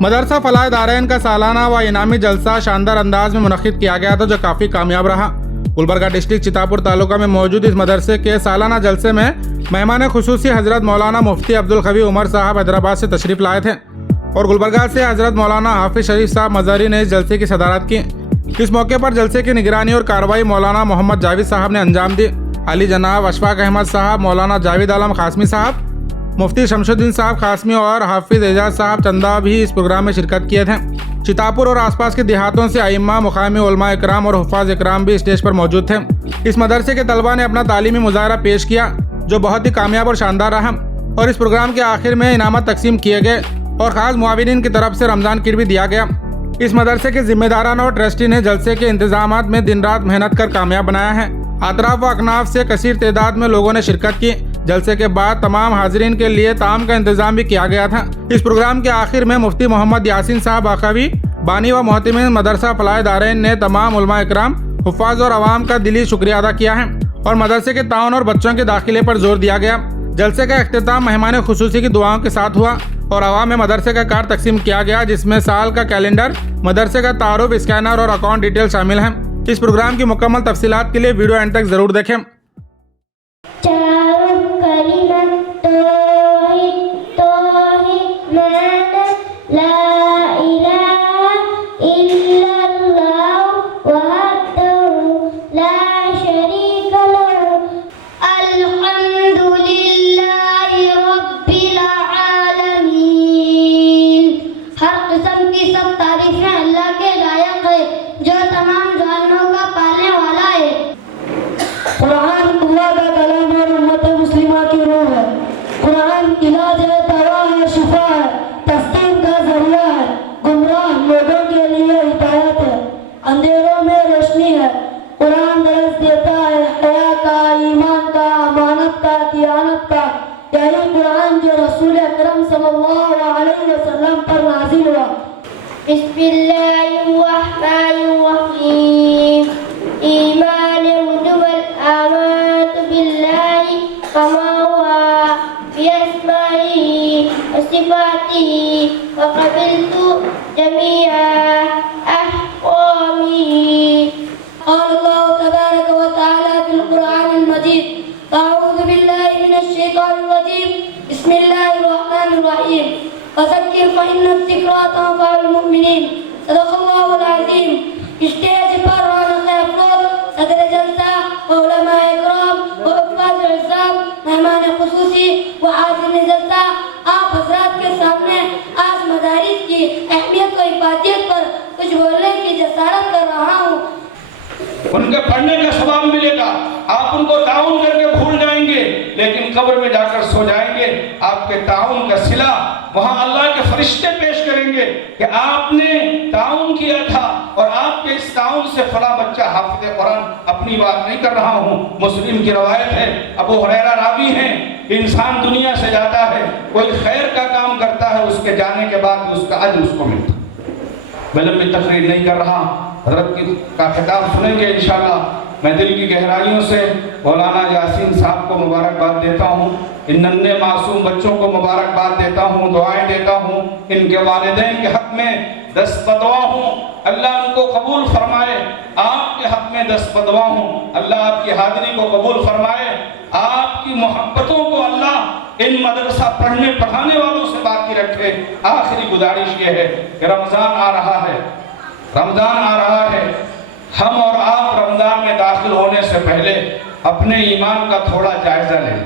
مدرسہ فلاح دارین کا سالانہ و انعامی جلسہ شاندار انداز میں منعقد کیا گیا تھا جو کافی کامیاب رہا۔ گلبرگہ ڈسٹرکٹ چتاپور تعلقہ میں موجود اس مدرسے کے سالانہ جلسے میں مہمان خصوصی حضرت مولانا مفتی عبدالقوی عمر صاحب حیدرآباد سے تشریف لائے تھے اور گلبرگہ سے حضرت مولانا حافظ شریف صاحب مظہری نے اس جلسے کی صدارت کی۔ اس موقع پر جلسے کی نگرانی اور کارروائی مولانا محمد جاوید صاحب نے انجام دی۔ علی جناب اشفاق احمد صاحب، مولانا جاوید عالم قاسمی صاحب، مفتی شمس الدین صاحب قاسمی اور حافظ اعجاز صاحب چندہ بھی اس پروگرام میں شرکت کیے تھے۔ چتاپور اور آس پاس کے دیہاتوں سے ائمہ، مقامی علماء اکرام اور حفاظ اکرام بھی اسٹیج پر موجود تھے۔ اس مدرسے کے طلباء نے اپنا تعلیمی مظاہرہ پیش کیا جو بہت ہی کامیاب اور شاندار رہا، اور اس پروگرام کے آخر میں انعامات تقسیم کیے گئے اور خاص معاونین کی طرف سے رمضان کٹ بھی دیا گیا۔ اس مدرسے کے ذمہ داران اور ٹرسٹی نے جلسے کے انتظامات میں دن رات محنت کر کامیاب بنایا ہے۔ اطراف و اکناف سے کثیر تعداد میں لوگوں نے شرکت کی۔ جلسے کے بعد تمام حاضرین کے لیے طعام کا انتظام بھی کیا گیا تھا۔ اس پروگرام کے آخر میں مفتی محمد یاسین صاحب باقوی، بانی و محتمین مدرسہ فلاح دارین نے تمام علماء اکرام، حفاظ اور عوام کا دلی شکریہ ادا کیا ہے اور مدرسے کے تعاون اور بچوں کے داخلے پر زور دیا گیا۔ جلسے کا اختتام مہمان خصوصی کی دعاؤں کے ساتھ ہوا اور عوام میں مدرسے کا کارڈ تقسیم کیا گیا جس میں سال کا کیلنڈر، مدرسے کا تعارف، اسکینر اور اکاؤنٹ ڈیٹیل شامل ہیں۔ اس پروگرام کی مکمل تفصیلات کے لیے ویڈیو اینڈ تک ضرور دیکھیں۔ بسم اللہ الرحمن الرحیم ایمان وجب آمنت باللہ کما ہوا باسمائہ وصفاتہ وقبلت جمیع احکامہ۔ قال اللہ تبارک وتعالی فی القرآن المجید اعوذ باللہ من الشیطان الرجیم بسم اللہ الرحمن الرحیم فذکر فإن الذکریٰ تنفع المؤمنین۔ صدق اللہ العظیم۔ اسٹیج پر رونق افروز صدر جلسہ، علماء اکرام و حفاظ اعزام، مہمان خصوصی و حاضرین جلسہ، آپ حضرات کے سامنے آج مدارس کی اہمیت و افادیت پر کچھ بولنے کی جسارت کر رہا ہوں۔ ان کے پڑھنے کا ثواب ملے گا، آپ ان کو تعاون کر کے بھول جائیں گے لیکن قبر میں جا کر سو جائیں گے۔ آپ کے تعاون کا صلہ وہاں اللہ کے فرشتے پیش کریں گے کہ آپ نے تعاون کیا تھا اور آپ کے اس تعاون سے فلاں بچہ حافظ قرآن۔ اپنی بات نہیں کر رہا ہوں، مسلم کی روایت ہے، ابو ہریرہ راوی ہیں، انسان دنیا سے جاتا ہے، کوئی خیر کا کام کرتا ہے، اس کے جانے کے بعد اس کا اجر اس کو ملتا ہے۔ میں لمبی تقریر نہیں کر رہا، حضرت کا خطاب سنیں گے انشاءاللہ۔ میں دل کی گہرائیوں سے مولانا یاسین صاحب کو مبارکباد دیتا ہوں، ان ننھے معصوم بچوں کو مبارکباد دیتا ہوں، دعائیں دیتا ہوں، ان کے والدین کے حق میں دست بدعا ہوں، اللہ ان کو قبول فرمائے۔ آپ کے حق میں دست بدعا ہوں، اللہ آپ کی حاضری کو قبول فرمائے، آپ کی محبتوں کو اللہ ان مدرسہ پڑھنے پڑھانے والوں سے باقی رکھے۔ آخری گزارش یہ ہے کہ رمضان آ رہا ہے، رمضان آ رہا ہے، ہم اور آپ رمضان میں داخل ہونے سے پہلے اپنے ایمان کا تھوڑا جائزہ لیں۔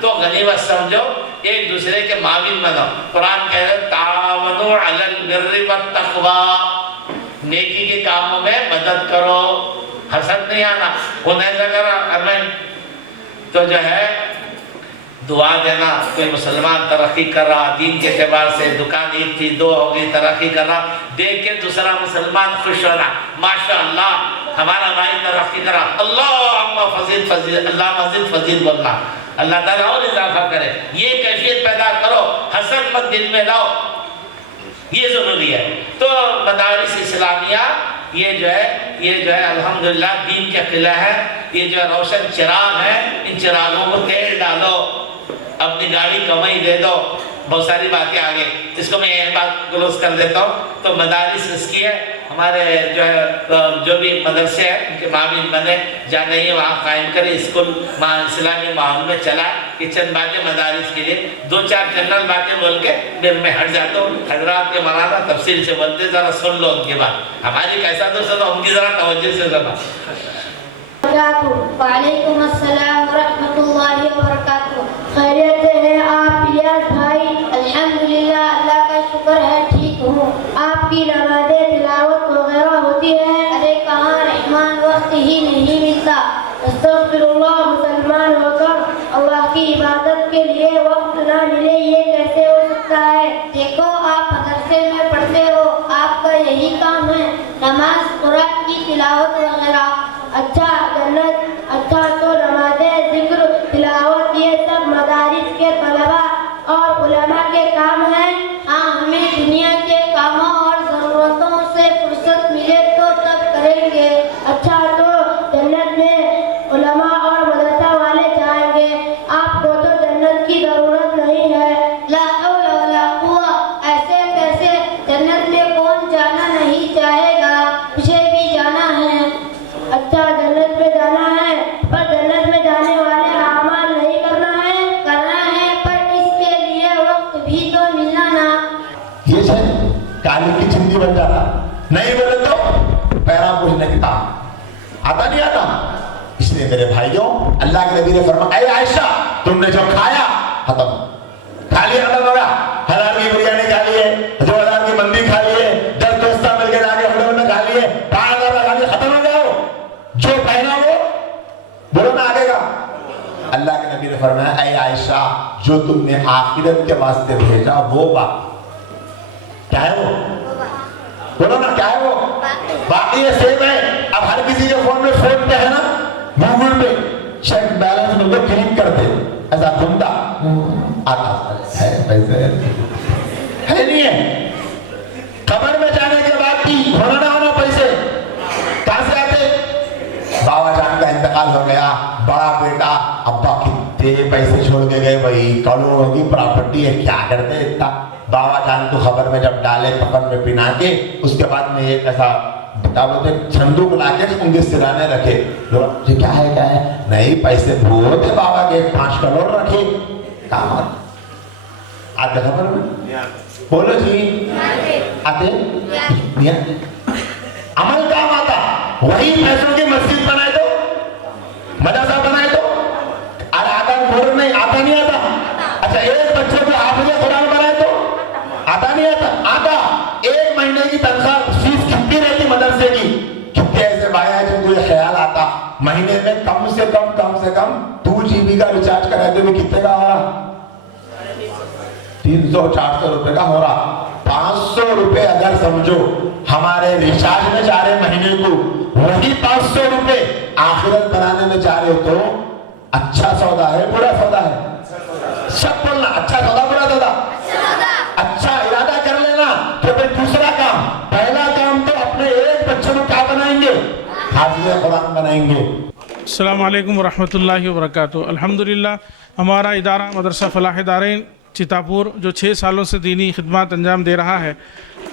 تو غنیمت سمجھو، ایک دوسرے کے معاون بنو۔ قرآن کہہ رہے تعاونوا علی البر والتقوی، نیکی کے کاموں میں مدد کرو، حسد نہیں آنا، گناہ کرنا۔ تو جو ہے دعا دینا، کوئی مسلمان ترقی کر رہا، دین کے اعتبار سے دکان ایک تھی دو ہو گئی، ترقی کر رہا، دیکھ کے دوسرا مسلمان خوش ہونا، ماشاءاللہ ہمارا بھائی ترقی کر رہا، اللہم فزید فزید، اللہ مزید فزید بولنا، اللہ تعالیٰ اور اضافہ کرے۔ یہ کیفیت پیدا کرو، حسد مت دل میں لاؤ، یہ ضروری ہے۔ تو مدارس اسلامیہ یہ جو ہے الحمدللہ دین کے قلعہ ہے، یہ جو ہے روشن چراغ ہے، ان چراغوں کو تیل ڈالو، اپنی گاڑی کمائی دے دو، بہت ساری باتیں آ گئی. اس کو میں ایک بات کلوز کر دیتا ہوں. تو مدارس اس کی ہے، ہمارے جو ہے جو بھی مدرسے ہیں ان کے معاون بنے، جہاں نہیں ہے وہاں قائم کرے. اسکول اسلامی ماحول میں چلا. یہ چند باتیں مدارس کے لیے، 2-4 جنرل باتیں بول کے میں ہٹ جاتا ہوں. حضرات کے مولانا تفصیل سے بولتے، ذرا سن لو ان کی بات. ہماری کیسا تو سنو، ان کی ذرا توجہ سے سنو. وعلیکم السلام ورحمۃ اللہ وبرکاتہ. خیریت سے ہیں آپ الیاس بھائی؟ الحمدللہ، اللہ کا شکر ہے ٹھیک ہوں. آپ کی نمازیں تلاوت وغیرہ ہوتی ہے؟ ارے کہاں رحمان، وقت ہی نہیں ملتا. استغفر اللہ، مسلمان ہو کر اللہ کی عبادت کے لیے وقت نہ ملے، یہ کیسے ہو سکتا ہے؟ دیکھو آپ مدرسے میں پڑھتے ہو، آپ کا یہی کام ہے، نماز قرآن کی تلاوت وغیرہ. اچھا جنت، اچھا تو نمازیں، ذکر، تلاوت یہ سب مدارس کے طلباء اور علماء کے کام ہیں. ہاں، ہمیں دنیا کے کاموں اور ضرورتوں سے فرصت ملے تو تب کریں گے. اچھا تو جنت میں علماء اور مدرسہ والے جائیں گے، آپ کو تو جنت کی ضرورت نہیں ہے. لا حول ولا قوة، ایسے کیسے؟ جنت میں کون جانا نہیں چاہے گا؟ مجھے بھی جانا ہے. اچھا جنت میں جانا ہے، پر جنت میں جانے والے اعمال نہیں کرنا ہے، پر اس کے لیے وقت بھی تو ملنا نا. یہ شاید کالی کی چندی بن جاتا. نہیں بولے تو پیرا پوچھنے کی کام آتا نہیں آتا. اس لیے میرے بھائیوں، اللہ کے نبی نے فرمایا، اے عائشہ تم نے جو کھایا ختم، کھا لیا ختم ہو گیا. 1000 کی بریانی کھا لی ہے، 2000 کی مندی کھا لی ہے، 10 دوستہ مل کے جا کے ہوٹل میں کھا لی ہے، 5000 کھا لی، ختم ہو گیا. جو پہنا وہ بولو نا آگے گا. اللہ کے نبی نے فرمایا، اے عائشہ جو تم نے آخرت کے واسطے بھیجا وہ کیا ہے؟ وہ بولو نا کیا ہے؟ وہ باقی یہ سیب ہے. اب ہر کسی کے فون میں فون پہ ہے نا، گوگل پہ چیک بیلنس میں تو کلک کر دے، ایسا گھومتا آتا ہے، پیسے ہے نہیں ہے. قبر میں جانے کے بعد بھی ہونا نہ ہونا پیسے کہاں سے آتے؟ بابا جان کا انتقال ہو گیا، بڑا بیٹا ابا کتنے پیسے چھوڑ کے گئے، بھائی کروڑوں کی پراپرٹی ہے، کیا کرتے اتنا؟ بابا جان کو خبر میں جب ڈالے کفن میں پہنا کے، اس کے بعد میں ایک ایسا کیا بولتے چھندوق لا کے ان کے سرانے رکھے. یہ کیا ہے کیا ہے؟ نہیں پیسے بہت ہے بابا کے، 5 کروڑ رکھے. کہاں آتے خبر میں؟ بولو جی آتے؟ عمل کام آتا. وہی پیسوں کی مسجد بنائے تو، مدرسہ بنائے تو، اور آتا گھر نہیں آتا نہیں آتا. اچھا ایک بچے کو حافظ قرآن بنائے تو آتا نہیں آتا؟ آتا. 1 مہینے کی تنخواہ فیس کتنی رہتی مدرسے کی؟ کتنے ایسے بھائی ہیں جن کو یہ خیال آتا مہینے میں کم سے کم 2 GB کا ریچارج کراتے ہوئے کتنے کا ہو رہا؟ 300-400 روپے کا ہو رہا. 500 روپے اگر سمجھو ہمارے ریچارج میں جا رہے مہینے کو، وہی 500 روپے آخرت بنانے میں جا رہے ہو تو اچھا سودا ہے برا سودا ہے؟ سب بولنا اچھا سودا برا سودا. اچھا ارادہ کر لینا تو پھر دوسرا کام. پہلا کام تو اپنے ایک بچے کو کیا بنائیں گے؟ حافظ قرآن بنائیں گے. السلام علیکم ورحمۃ اللہ وبرکاتہ. الحمدللہ ہمارا ادارہ مدرسہ فلاح دارین چتاپور جو 6 سالوں سے دینی خدمات انجام دے رہا ہے،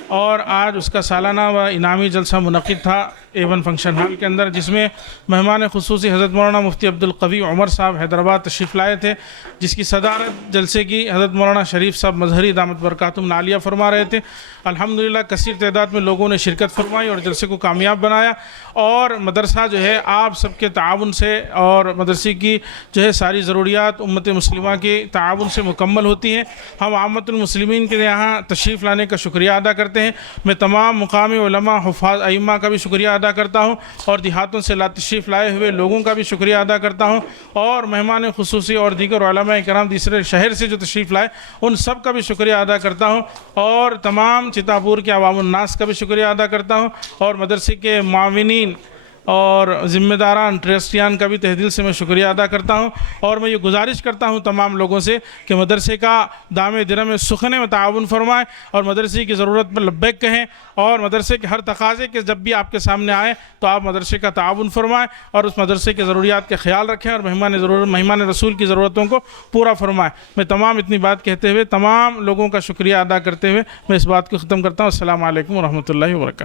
اور آج اس کا سالانہ و انعامی جلسہ منعقد تھا A1 فنکشن ہال کے اندر، جس میں مہمان خصوصی حضرت مولانا مفتی عبدالقوی عمر صاحب حیدرآباد تشریف لائے تھے، جس کی صدارت جلسے کی حضرت مولانا شریف صاحب مظہری دامت برکاتہم عالیہ فرما رہے تھے. الحمدللہ کثیر تعداد میں لوگوں نے شرکت فرمائی اور جلسے کو کامیاب بنایا. اور مدرسہ جو ہے آپ سب کے تعاون سے اور مدرسے کی جو ہے ساری ضروریات امت مسلمہ کے تعاون سے مکمل ہوتی ہیں. ہم عامت المسلمین کے یہاں تشریف لانے کا شکریہ ادا کرتے ہیں. میں تمام مقامی علماء، حفاظ، ائمہ کا بھی شکریہ ادا کرتا ہوں، اور دیہاتوں سے تشریف لائے ہوئے لوگوں کا بھی شکریہ ادا کرتا ہوں، اور مہمان خصوصی اور دیگر علماء کرام دوسرے شہر سے جو تشریف لائے ان سب کا بھی شکریہ ادا کرتا ہوں، اور تمام چتاپور کے عوام الناس کا بھی شکریہ ادا کرتا ہوں، اور مدرسے کے معاونین اور ذمہ داران ٹرسٹیان کا بھی تہ دل سے میں شکریہ ادا کرتا ہوں، اور میں یہ گزارش کرتا ہوں تمام لوگوں سے کہ مدرسے کا دام درم سخن میں تعاون فرمائیں اور مدرسے کی ضرورت پر لبیک کہیں، اور مدرسے کے ہر تقاضے کے جب بھی آپ کے سامنے آئیں تو آپ مدرسے کا تعاون فرمائیں اور اس مدرسے کے ضروریات کا خیال رکھیں اور مہمان رسول کی ضرورتوں کو پورا فرمائیں۔ میں تمام اتنی بات کہتے ہوئے تمام لوگوں کا شکریہ ادا کرتے ہوئے میں اس بات کو ختم کرتا ہوں۔ السلام علیکم ورحمۃ اللہ وبرکاتہ۔